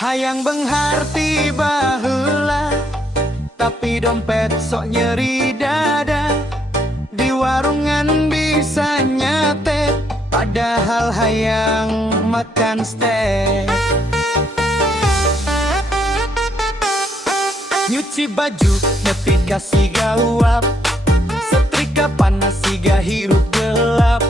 Hayang benghar tiba heula, tapi dompet sok nyeri dada. Di warungan bisa nyatet, padahal hayang makan steak. Nyuci baju nepi kasih gawap, setrika panas siga hirup gelap.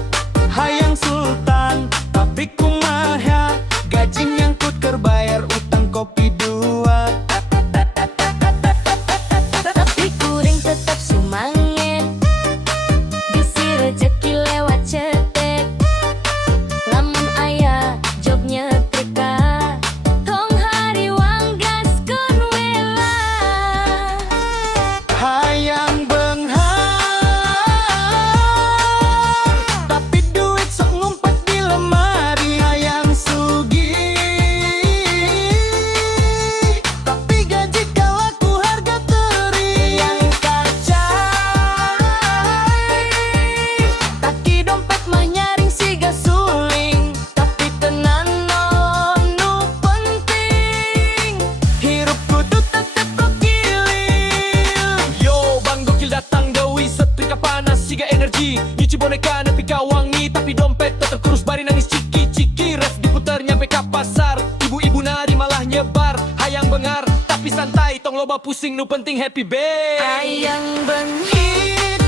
Hayang sultan tapi kumaha, gaji nyangkut keur bayar utang kopi dua. Tapi kuring tetap sumanget, bisi rejeki lewat cetek. Lamun aya job nyetrika, tong hariwang gaskeun wela. Hayang benghar, tapi duit sok ngumpet di lemari. Hayang sugih, tapi gaji kalaku harga teri. Yang kacai, Taki dompet mah nyaring siga suling, tapi tenan nu penting. hirup kudu tetep kekilir. Yo, Bang Gokil datang gawi setrika panas siga energi. Nyuci boneka nepi kawangi, tapi dompet tetep kurus bari nangis ciki-ciki. Ref diputer nyampe ka pasar, ibu-ibu nari malah nyebar. Hayang bengar tapi santai, tong loba pusing nu penting happy bae. Hayang benghar